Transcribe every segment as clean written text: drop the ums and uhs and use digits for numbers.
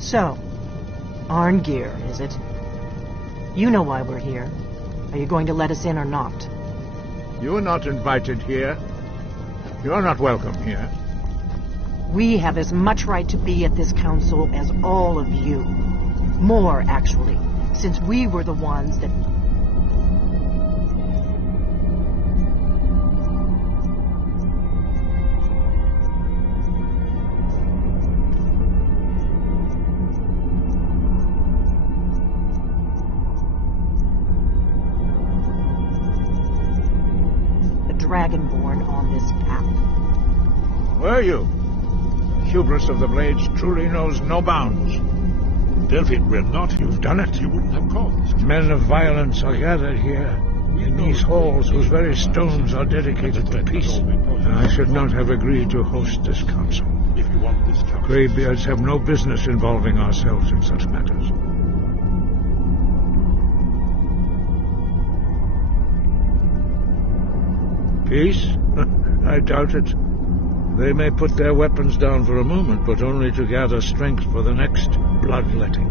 So, Arngeir, is it? You know why we're here. Are you going to let us in or not? You're not invited here. You're not welcome here. We have as much right to be at this council as all of you. More, actually, since we were the ones that... Dragonborn on this path. Were you? The hubris of the Blades truly knows no bounds. Delphine, we're not. You've done it. You wouldn't have called us. Men of violence are gathered here, in these halls whose very stones are dedicated to peace. And I should not have agreed to host this council. If you want this council... Greybeards have no business involving ourselves in such matters. Peace? I doubt it. They may put their weapons down for a moment, but only to gather strength for the next bloodletting.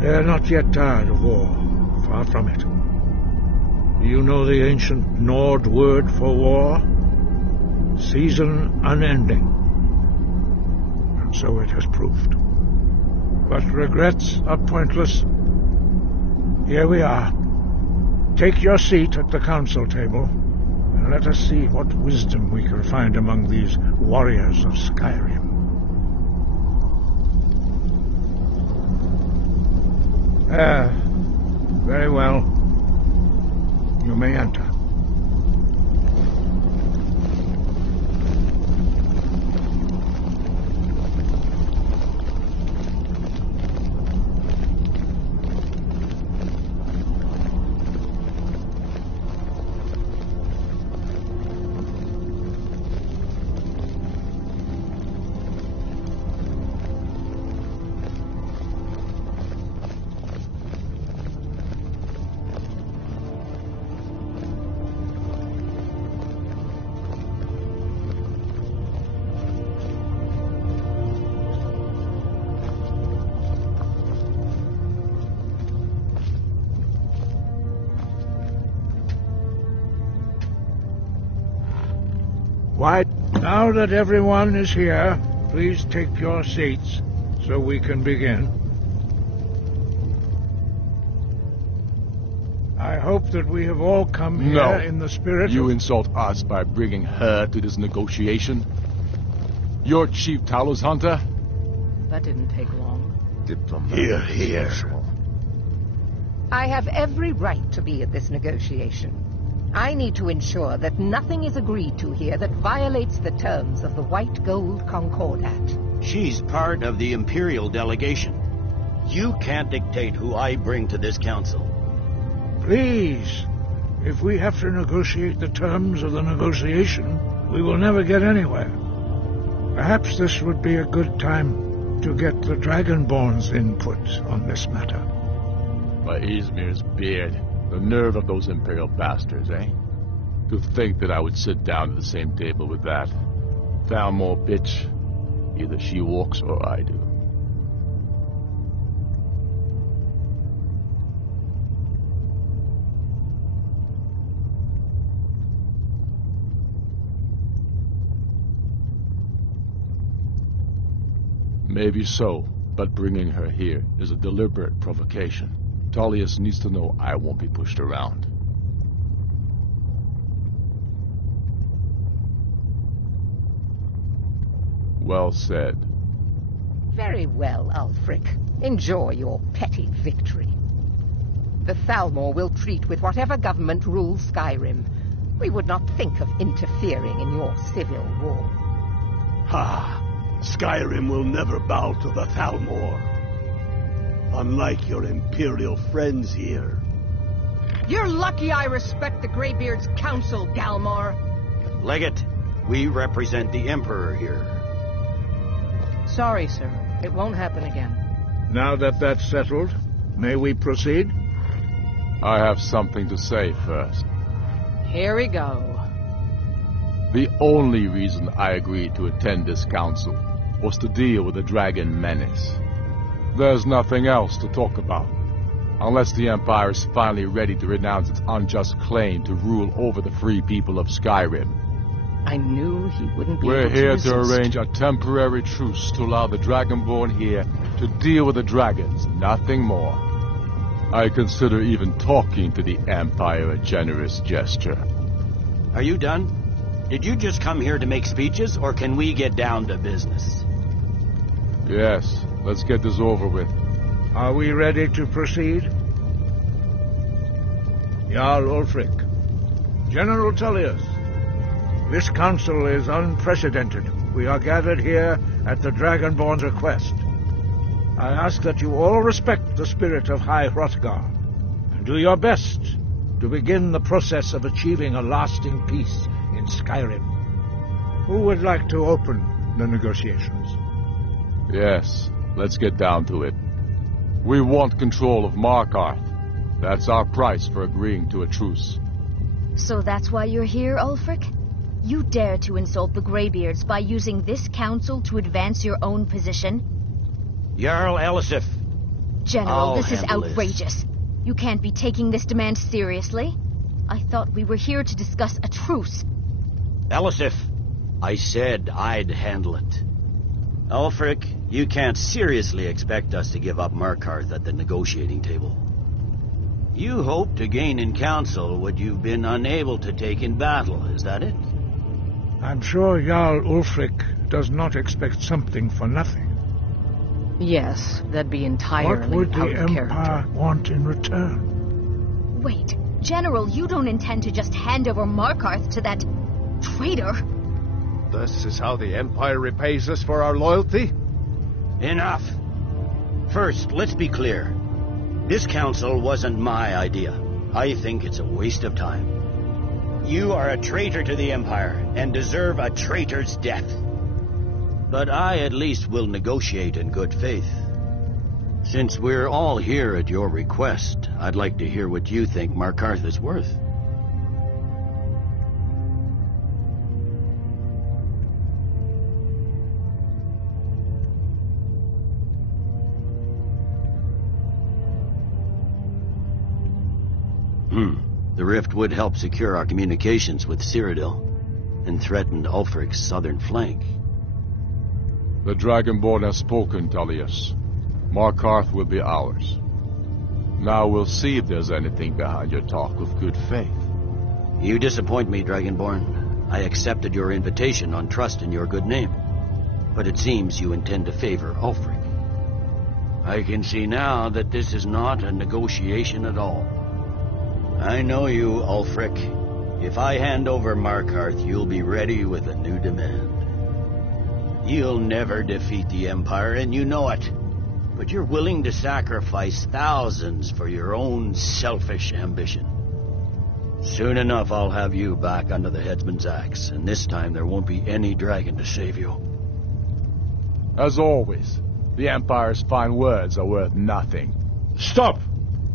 They are not yet tired of war. Far from it. Do you know the ancient Nord word for war? Season unending. And so it has proved. But regrets are pointless. Here we are. Take your seat at the council table. Let us see what wisdom we can find among these warriors of Skyrim. Very well. You may enter. Why, now that everyone is here, please take your seats so we can begin. I hope that we have all come here in the spirit You insult us by bringing her to this negotiation? You're Chief Talos Hunter? That didn't take long. Here. I have every right to be at this negotiation. I need to ensure that nothing is agreed to here that violates the terms of the White Gold Concordat. She's part of the Imperial delegation. You can't dictate who I bring to this council. Please, if we have to negotiate the terms of the negotiation, we will never get anywhere. Perhaps this would be a good time to get the Dragonborn's input on this matter. By Izmir's beard. The nerve of those Imperial bastards, eh? To think that I would sit down at the same table with that. Thalmor bitch. Either she walks or I do. Maybe so, but bringing her here is a deliberate provocation. Tullius needs to know I won't be pushed around. Well said. Very well, Ulfric. Enjoy your petty victory. The Thalmor will treat with whatever government rules Skyrim. We would not think of interfering in your civil war. Ha! Skyrim will never bow to the Thalmor. Unlike your Imperial friends here. You're lucky I respect the Greybeard's counsel, Galmar. Legate, we represent the Emperor here. Sorry, sir. It won't happen again. Now that that's settled, may we proceed? I have something to say first. Here we go. The only reason I agreed to attend this council was to deal with the dragon menace. There's nothing else to talk about. Unless the Empire is finally ready to renounce its unjust claim to rule over the free people of Skyrim. I knew he wouldn't be We're able to here resist. to arrange a temporary truce to allow the Dragonborn here to deal with the dragons, nothing more. I consider even talking to the Empire a generous gesture. Are you done? Did you just come here to make speeches, or can we get down to business? Yes, let's get this over with. Are we ready to proceed? Jarl Ulfric, General Tullius, this council is unprecedented. We are gathered here at the Dragonborn's request. I ask that you all respect the spirit of High Hrothgar, and do your best to begin the process of achieving a lasting peace in Skyrim. Who would like to open the negotiations? Yes, let's get down to it. We want control of Markarth. That's our price for agreeing to a truce. So that's why you're here, Ulfric? You dare to insult the Greybeards by using this council to advance your own position? Jarl Elisif. General, I'll this is handle outrageous. You can't be taking this demand seriously. I thought we were here to discuss a truce. Elisif, I said I'd handle it. Ulfric, you can't seriously expect us to give up Markarth at the negotiating table. You hope to gain in council what you've been unable to take in battle, is that it? I'm sure Jarl Ulfric does not expect something for nothing. Yes, that'd be entirely What would out the of Empire character. want in return? Wait, General, you don't intend to just hand over Markarth to that traitor? This is how the Empire repays us for our loyalty? Enough. First, let's be clear. This council wasn't my idea. I think it's a waste of time. You are a traitor to the Empire and deserve a traitor's death. But I at least will negotiate in good faith. Since we're all here at your request, I'd like to hear what you think Markarth is worth. The rift would help secure our communications with Cyrodiil and threatened Ulfric's southern flank. The Dragonborn has spoken, Tullius. Markarth will be ours. Now we'll see if there's anything behind your talk of good faith. You disappoint me, Dragonborn. I accepted your invitation on trust in your good name. But it seems you intend to favor Ulfric. I can see now that this is not a negotiation at all. I know you, Ulfric. If I hand over Markarth, you'll be ready with a new demand. You'll never defeat the Empire, and you know it. But you're willing to sacrifice thousands for your own selfish ambition. Soon enough, I'll have you back under the headsman's axe, and this time there won't be any dragon to save you. As always, the Empire's fine words are worth nothing. Stop!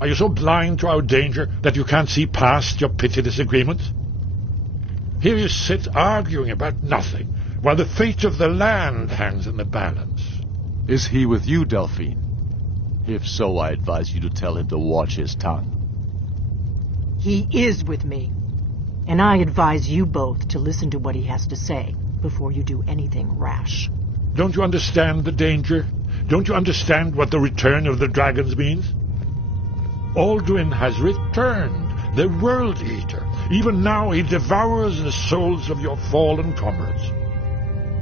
Are you so blind to our danger that you can't see past your petty disagreements? Here you sit arguing about nothing, while the fate of the land hangs in the balance. Is he with you, Delphine? If so, I advise you to tell him to watch his tongue. He is with me. And I advise you both to listen to what he has to say before you do anything rash. Don't you understand the danger? Don't you understand what the return of the dragons means? Alduin has returned, the World Eater. Even now he devours the souls of your fallen comrades.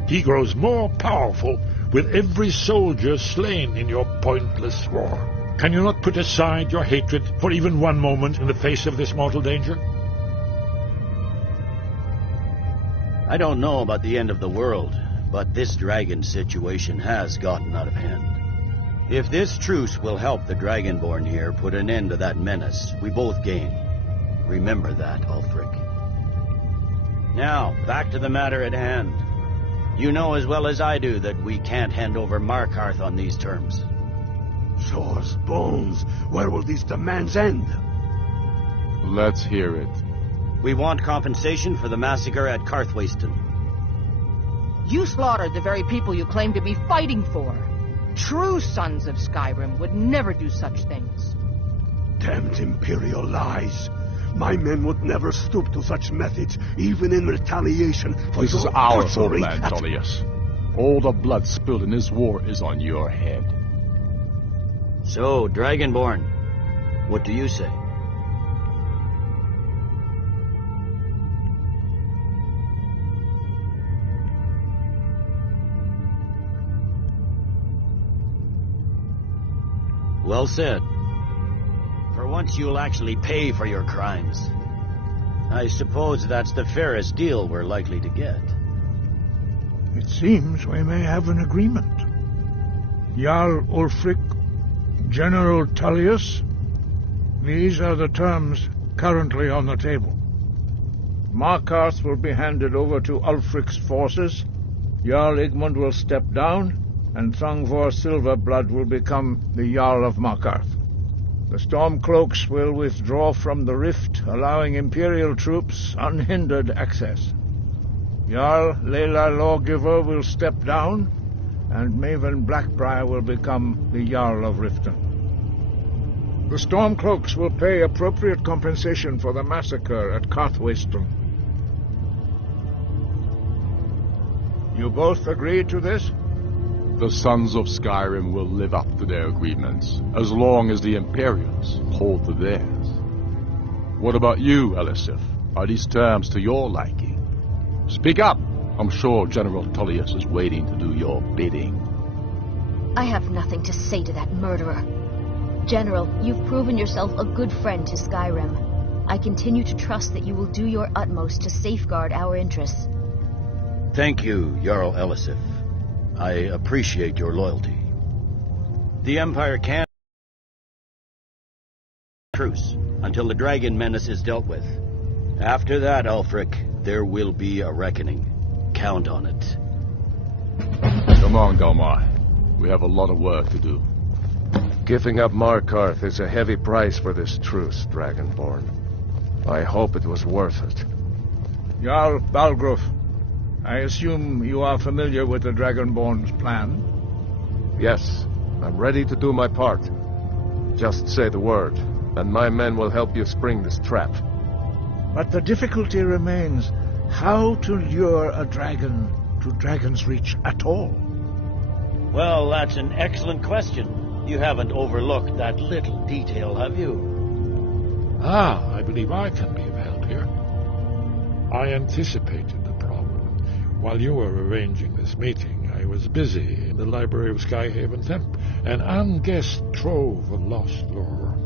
He grows more powerful with every soldier slain in your pointless war. Can you not put aside your hatred for even one moment in the face of this mortal danger? I don't know about the end of the world, but this dragon situation has gotten out of hand. If this truce will help the Dragonborn here put an end to that menace, we both gain. Remember that, Ulfric. Now, back to the matter at hand. You know as well as I do that we can't hand over Markarth on these terms. Sores, bones, where will these demands end? Let's hear it. We want compensation for the massacre at Karthwasten. You slaughtered the very people you claim to be fighting for. True sons of Skyrim would never do such things. Damned Imperial lies. My men would never stoop to such methods, even in retaliation for This is your our butchery homeland, at- Tullius. All the blood spilled in this war is on your head. So, Dragonborn, what do you say? Well said. For once you'll actually pay for your crimes. I suppose that's the fairest deal we're likely to get. It seems we may have an agreement. Jarl Ulfric, General Tullius, these are the terms currently on the table. Markarth will be handed over to Ulfric's forces, Jarl Igmund will step down, and Thangvor Silverblood will become the Jarl of Markarth. The Stormcloaks will withdraw from the rift, allowing Imperial troops unhindered access. Jarl Leila Lawgiver will step down, and Maven Blackbriar will become the Jarl of Riften. The Stormcloaks will pay appropriate compensation for the massacre at Carthwaystone. You both agree to this? The sons of Skyrim will live up to their agreements, as long as the Imperials hold to theirs. What about you, Elisif? Are these terms to your liking? Speak up! I'm sure General Tullius is waiting to do your bidding. I have nothing to say to that murderer. General, you've proven yourself a good friend to Skyrim. I continue to trust that you will do your utmost to safeguard our interests. Thank you, Jarl Elisif. I appreciate your loyalty. The Empire can't truce until the dragon menace is dealt with. After that, Ulfric, there will be a reckoning. Count on it. Come on, Galmar. We have a lot of work to do. Giving up Markarth is a heavy price for this truce, Dragonborn. I hope it was worth it. Jarl Balgruuf, I assume you are familiar with the Dragonborn's plan? Yes, I'm ready to do my part. Just say the word, and my men will help you spring this trap. But the difficulty remains how to lure a dragon to Dragon's Reach at all. Well, that's an excellent question. You haven't overlooked that little detail, have you? I believe I can be of help here. I anticipated the problem. While you were arranging this meeting, I was busy in the library of Skyhaven Temp, an unguessed trove of lost lore.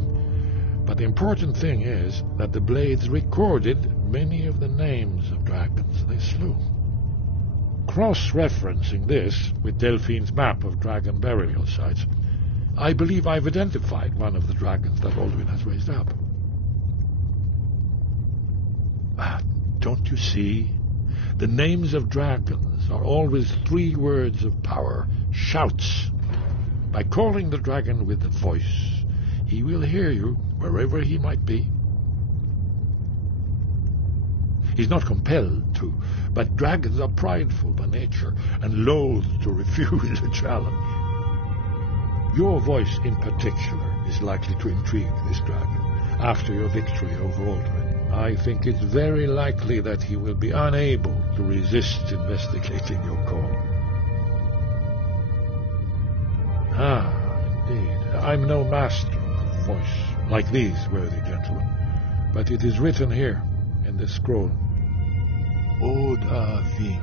But the important thing is that the Blades recorded many of the names of dragons they slew. Cross-referencing this with Delphine's map of dragon burial sites, I believe I've identified one of the dragons that Alduin has raised up. Don't you see? The names of dragons are always 3 words of power, shouts. By calling the dragon with a voice, he will hear you wherever he might be. He's not compelled to, but dragons are prideful by nature and loath to refuse a challenge. Your voice in particular is likely to intrigue this dragon after your victory over Alduin. I think it's very likely that he will be unable to resist investigating your call. Indeed. I'm no master of voice, like these worthy gentlemen, but it is written here in this scroll. Oda Ving,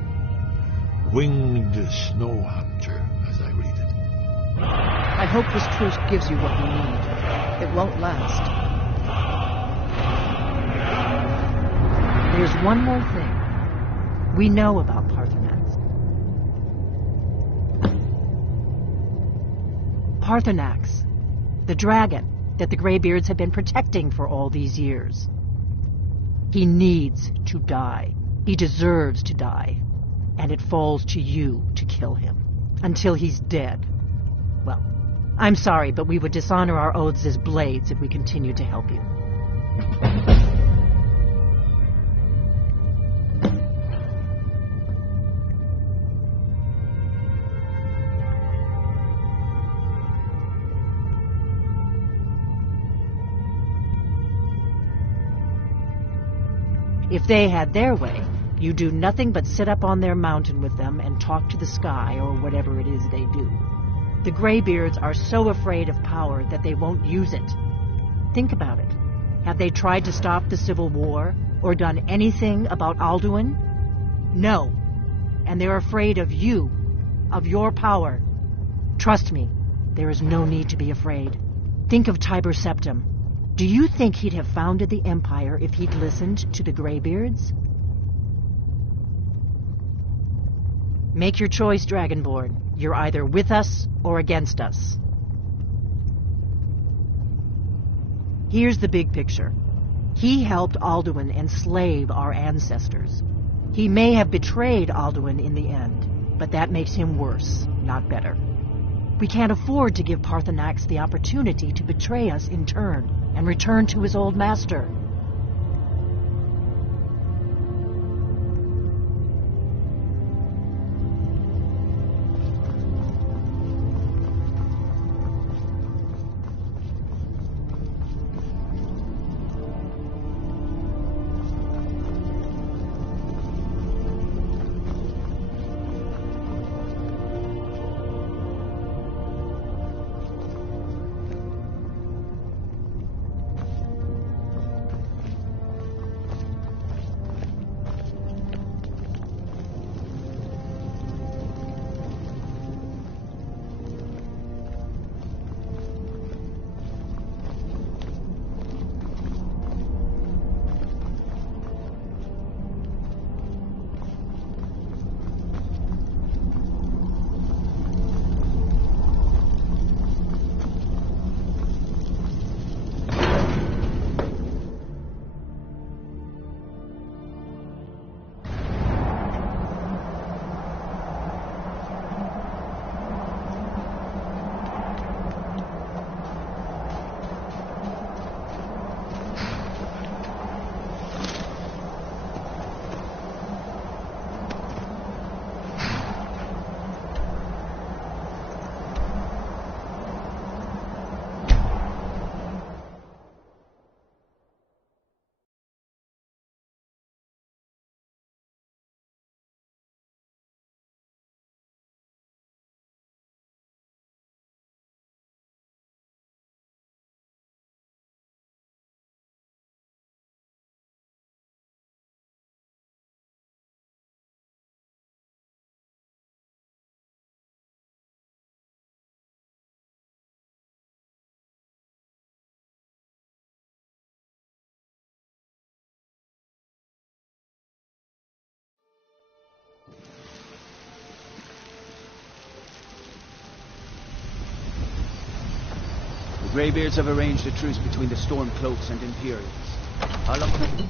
winged snow hunter, as I read it. I hope this truce gives you what you need. It won't last. There's one more thing. We know about Parthenax. Parthenax, the dragon that the Greybeards have been protecting for all these years. He needs to die. He deserves to die. And it falls to you to kill him. Until he's dead. Well, I'm sorry, but we would dishonor our oaths as Blades if we continued to help you. If they had their way, you do nothing but sit up on their mountain with them and talk to the sky or whatever it is they do. The Greybeards are so afraid of power that they won't use it. Think about it. Have they tried to stop the Civil War or done anything about Alduin? No. And they're afraid of you, of your power. Trust me, there is no need to be afraid. Think of Tiber Septim. Do you think he'd have founded the Empire if he'd listened to the Greybeards? Make your choice, Dragonborn. You're either with us or against us. Here's the big picture. He helped Alduin enslave our ancestors. He may have betrayed Alduin in the end, but that makes him worse, not better. We can't afford to give Parthenax the opportunity to betray us in turn and return to his old master. Greybeards have arranged a truce between the Stormcloaks and Imperials. How long?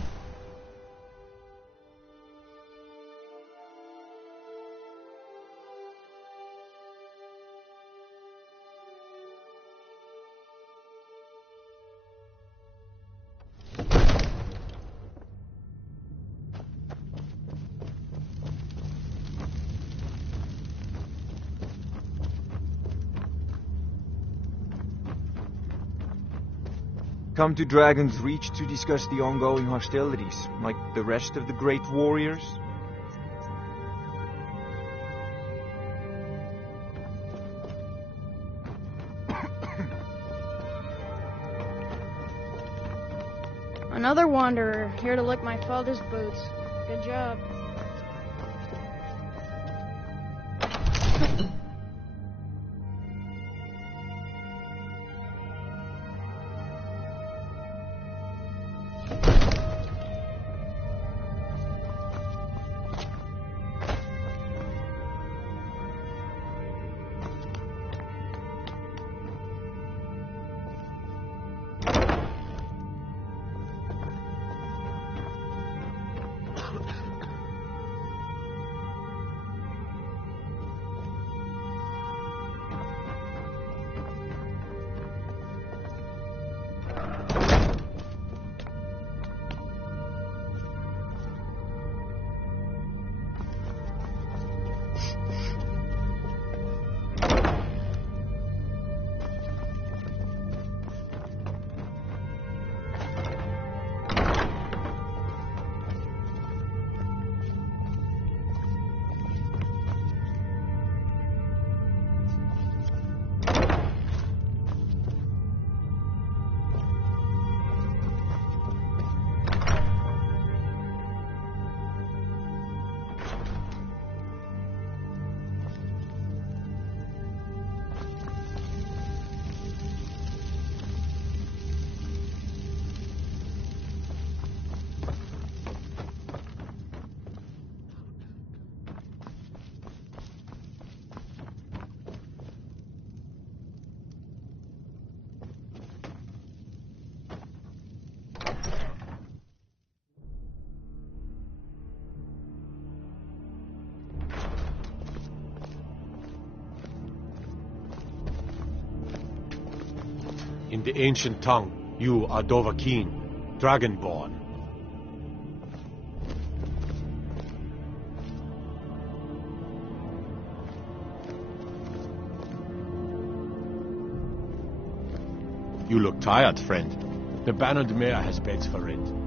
Come to Dragon's Reach to discuss the ongoing hostilities, like the rest of the great warriors? Another wanderer, here to lick my father's boots. Good job. In the ancient tongue, you are Dovahkiin, Dragonborn. You look tired, friend. The bannered mare has beds for rent.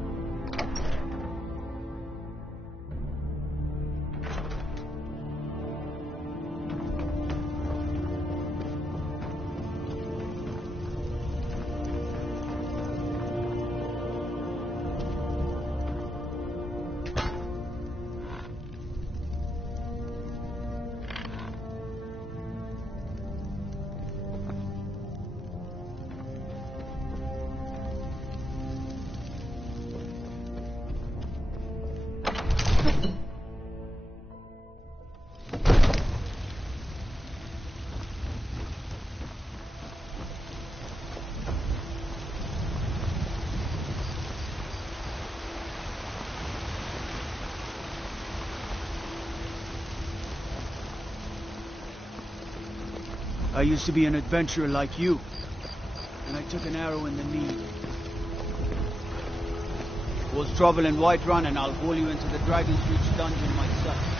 I used to be an adventurer like you, and I took an arrow in the knee. Was trouble in Whiterun, and I'll haul you into the Dragon's Reach dungeon myself.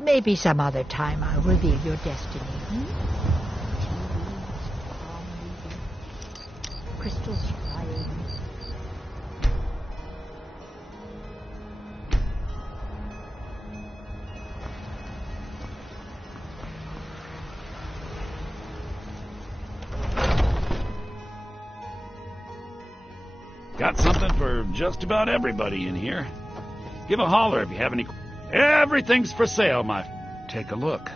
Maybe some other time I'll reveal your destiny. Crystals flying. Got something for just about everybody in here. Give a holler if you have any... Everything's for sale, my... Take a look.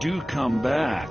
Do come back.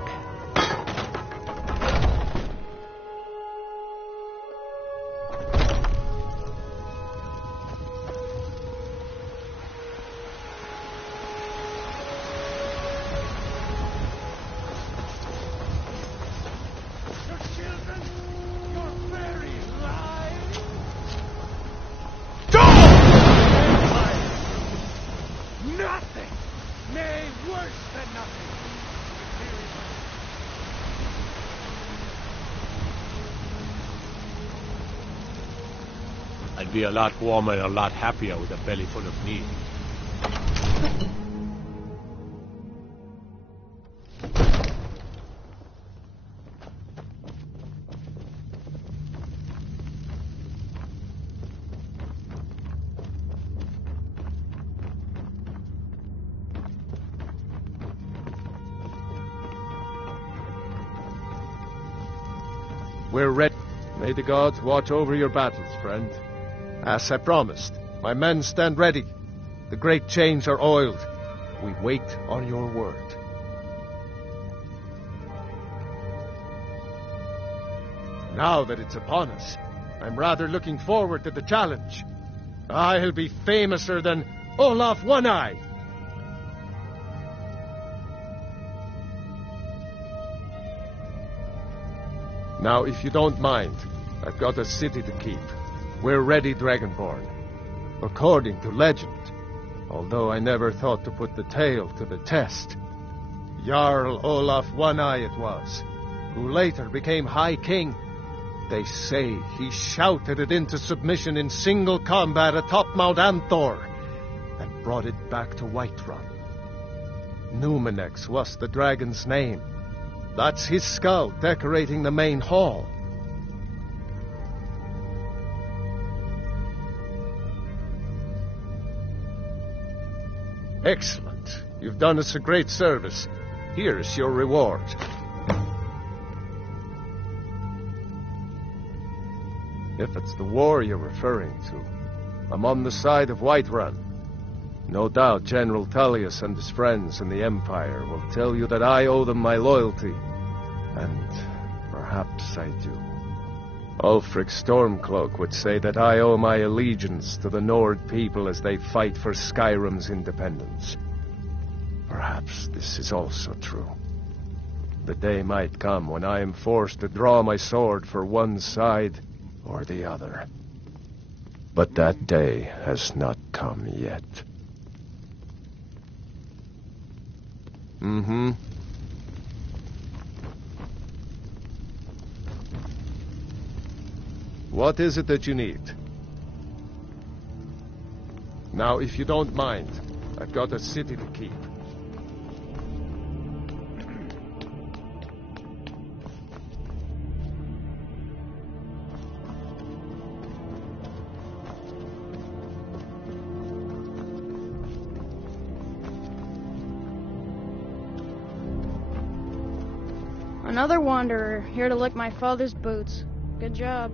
I'd be a lot warmer and a lot happier with a belly full of meat. We're ready. May the gods watch over your battles, friend. As I promised, my men stand ready. The great chains are oiled. We wait on your word. Now that it's upon us, I'm rather looking forward to the challenge. I'll be famouser than Olaf One-Eye. Now, if you don't mind, I've got a city to keep. We're ready, Dragonborn. According to legend, although I never thought to put the tale to the test. Jarl Olaf One-Eye it was, who later became High King. They say he shouted it into submission in single combat atop Mount Anthor, and brought it back to Whiterun. Numenex was the dragon's name. That's his skull decorating the main hall. Excellent. You've done us a great service. Here's your reward. If it's the war you're referring to, I'm on the side of Whiterun. No doubt General Tullius and his friends in the Empire will tell you that I owe them my loyalty. And perhaps I do. Ulfric Stormcloak would say that I owe my allegiance to the Nord people as they fight for Skyrim's independence. Perhaps this is also true. The day might come when I am forced to draw my sword for one side or the other. But that day has not come yet. Mm-hmm. What is it that you need? Now, if you don't mind, I've got a city to keep. Another wanderer, here to lick my father's boots. Good job.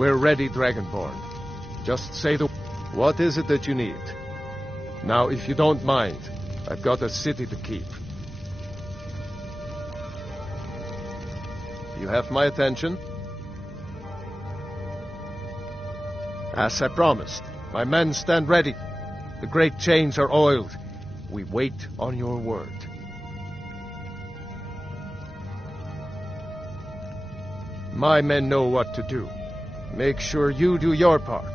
We're ready, Dragonborn. Just say the... What is it that you need? Now, if you don't mind, I've got a city to keep. You have my attention? As I promised, my men stand ready. The great chains are oiled. We wait on your word. My men know what to do. Make sure you do your part.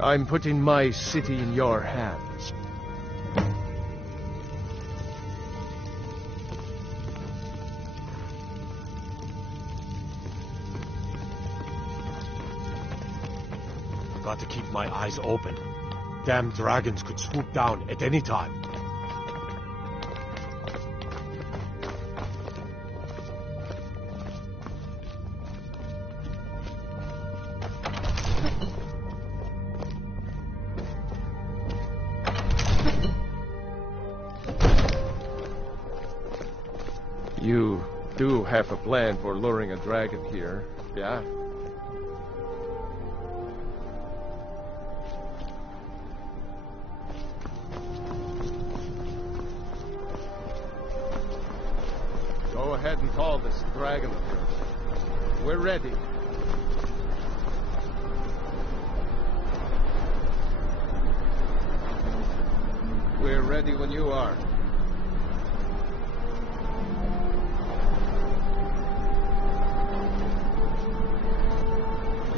I'm putting my city in your hands. Got to keep my eyes open. Damn dragons could swoop down at any time. You do have a plan for luring a dragon here, yeah? Go ahead and call this dragon of yours. We're ready. We're ready when you are.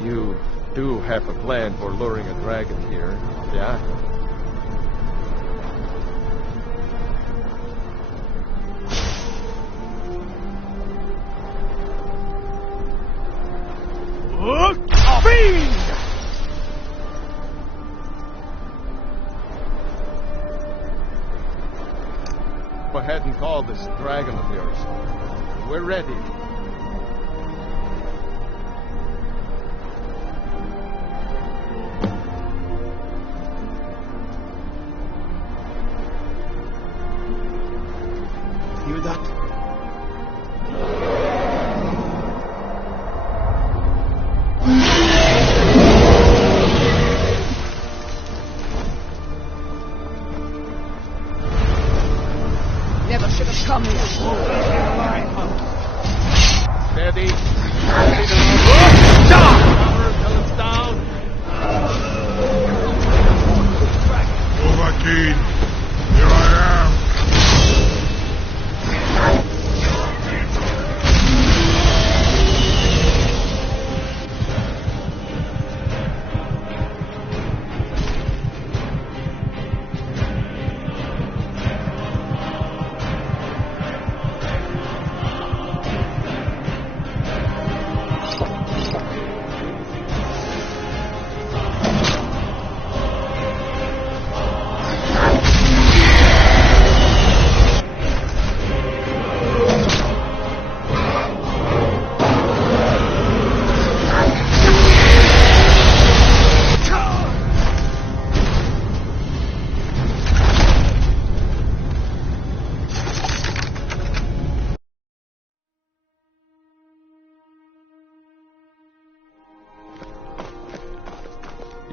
You do have a plan for luring a dragon here, yeah? Go ahead and call this dragon of yours. We're ready. Hear that? Never should have come here. Steady. Steady to stop! Cover until it's down. Overkeen, here I am.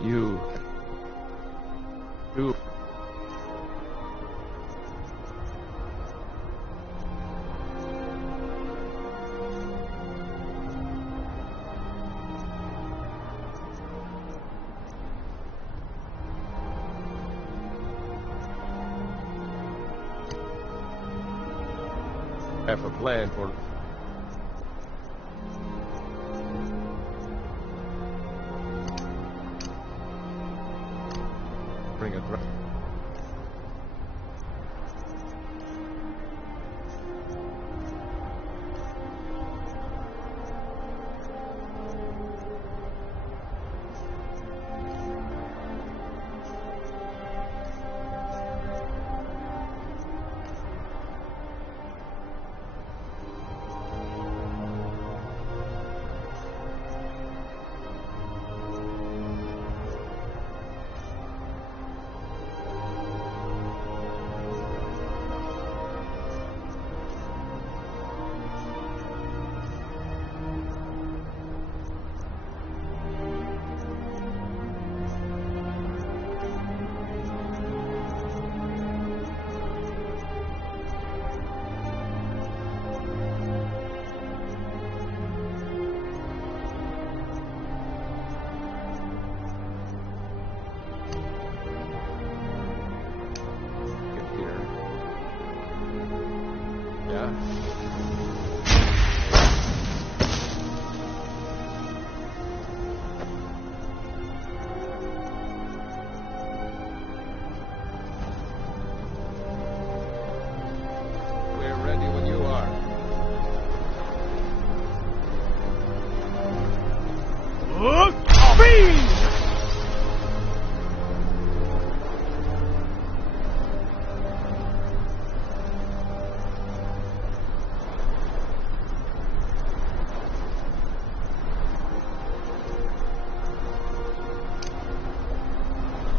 You do have a plan for bring a dragon.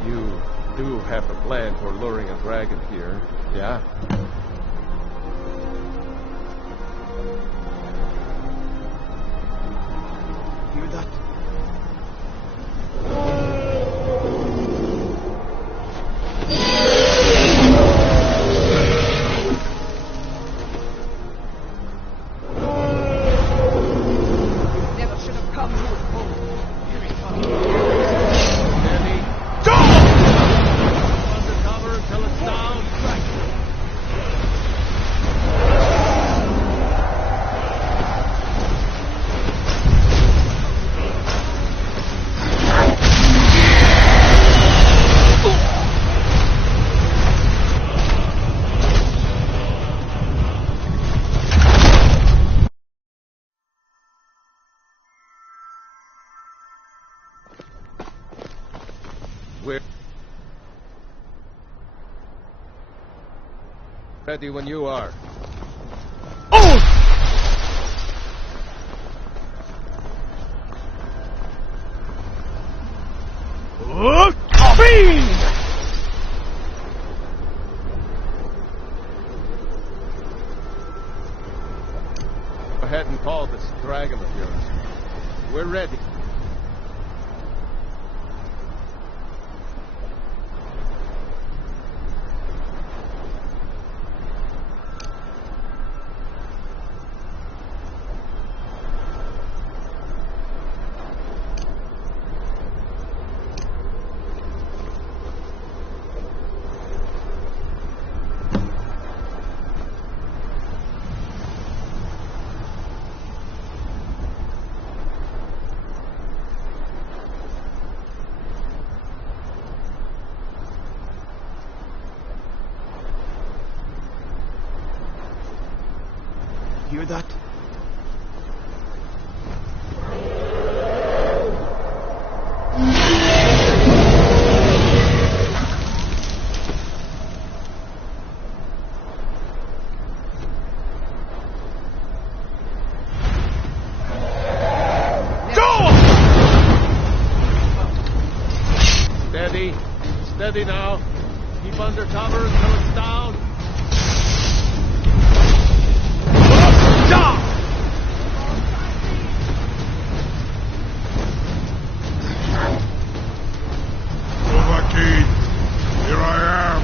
You do have a plan for luring a dragon here, yeah? Hear that? Ready when you are. Go ahead and call this dragon of yours. We're ready. Hear that? Steady. Steady now. Keep under cover until it's down. Dovahkiin, here I am.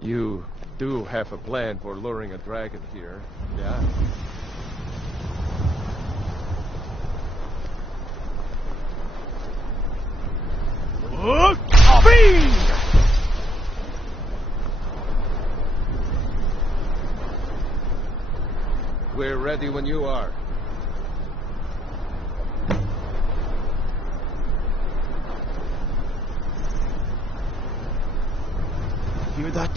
You do have a plan for luring a dragon here, yeah? We're ready when you are. Hear that?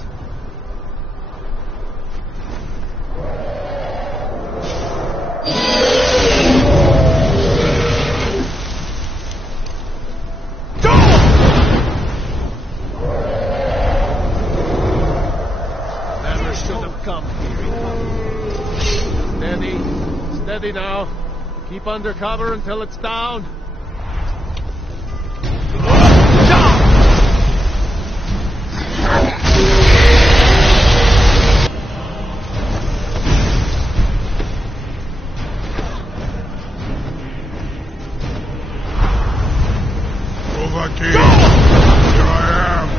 Never should have come here. Steady. Steady now. Keep under cover until it's down. Dovahkiin, here I am.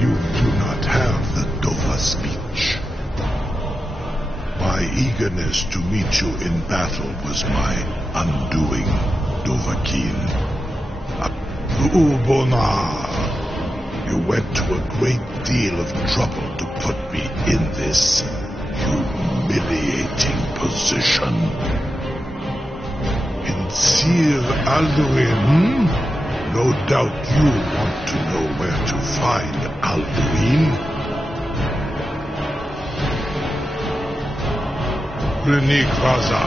You do not have the Dova speech. My eagerness to meet you in battle was my undoing, Dovahkiin. Ulbonar, you went to a great deal of trouble to put me in this humiliating position. In Sir Alduin, no doubt you want to know where to find Alduin. Renik Raza,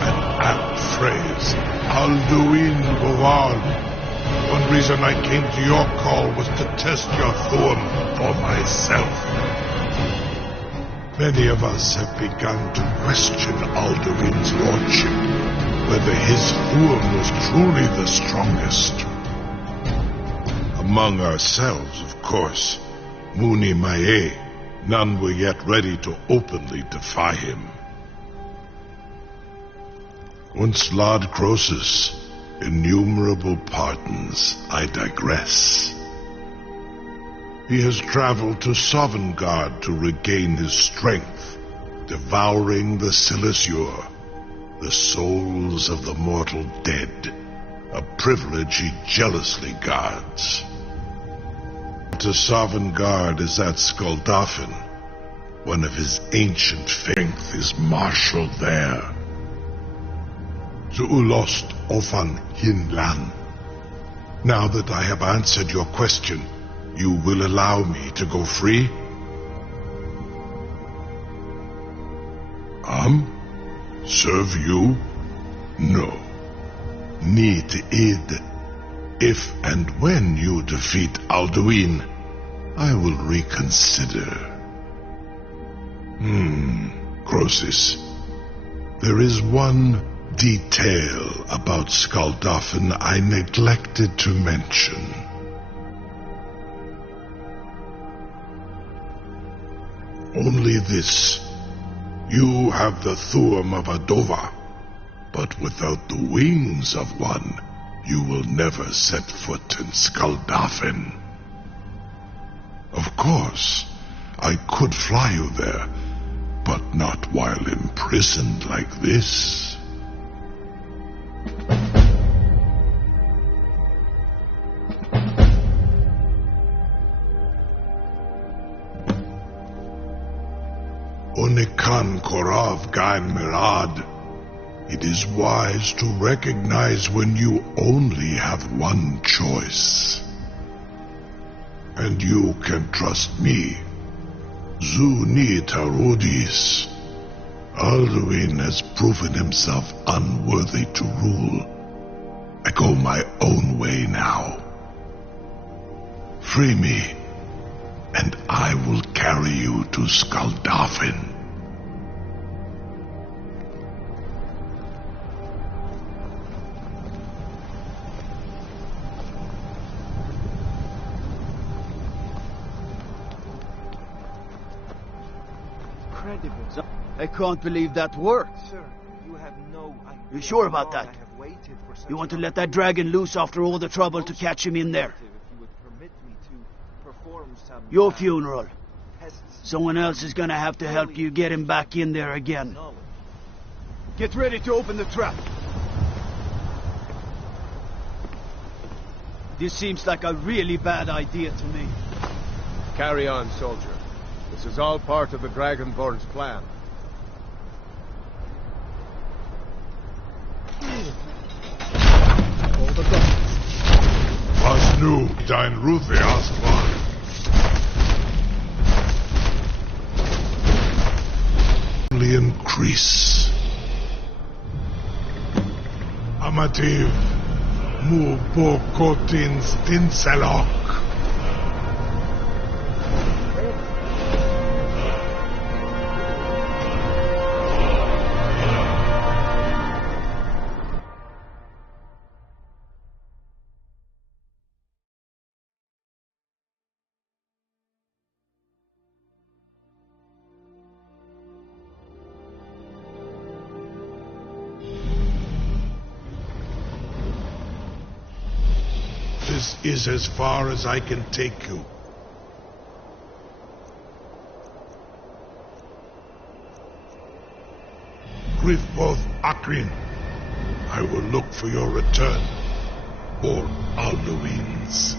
an apt phrase. Alduin Boval. One reason I came to your call was to test your Thuum for myself. Many of us have begun to question Alduin's lordship, whether his Thuum was truly the strongest. A Among ourselves, of course. Muni Mae, none were yet ready to openly defy him. Once Lord Croesus, innumerable pardons, I digress. He has traveled to Sovngarde to regain his strength, devouring the Silesure, the souls of the mortal dead, a privilege he jealously guards. To Sovngarde is at Skuldafn. One of his ancient strength is marshaled there. To Ulost Ofan Hinlan. Now that I have answered your question, you will allow me to go free? Serve you? No. Need id. If and when you defeat Alduin, I will reconsider. Croesus. There is one detail about Skuldafn I neglected to mention. Only this. You have the Thuum of Adova, but without the wings of one, you will never set foot in Skuldafn. Of course, I could fly you there, but not while imprisoned like this. Onikan Korav Gain Mirad. It is wise to recognize when you only have one choice. And you can trust me. Zuni Tarudis. Alduin has proven himself unworthy to rule. I go my own way now. Free me, and I will carry you to Skuldafn. I can't believe that worked. Sir, you have no idea. You sure about that? You want to let that dragon loose after all the trouble to catch him in there? Your funeral. Someone else is gonna have to help you get him back in there again. Get ready to open the trap. This seems like a really bad idea to me. Carry on, soldier. This is all part of the Dragonborn's plan. All the guns. Was nu dein Ruth erstmal? Only increase. Amativ mu bokotin stinselok. This is as far as I can take you. Griffboth Akrin, I will look for your return, or Alduin's.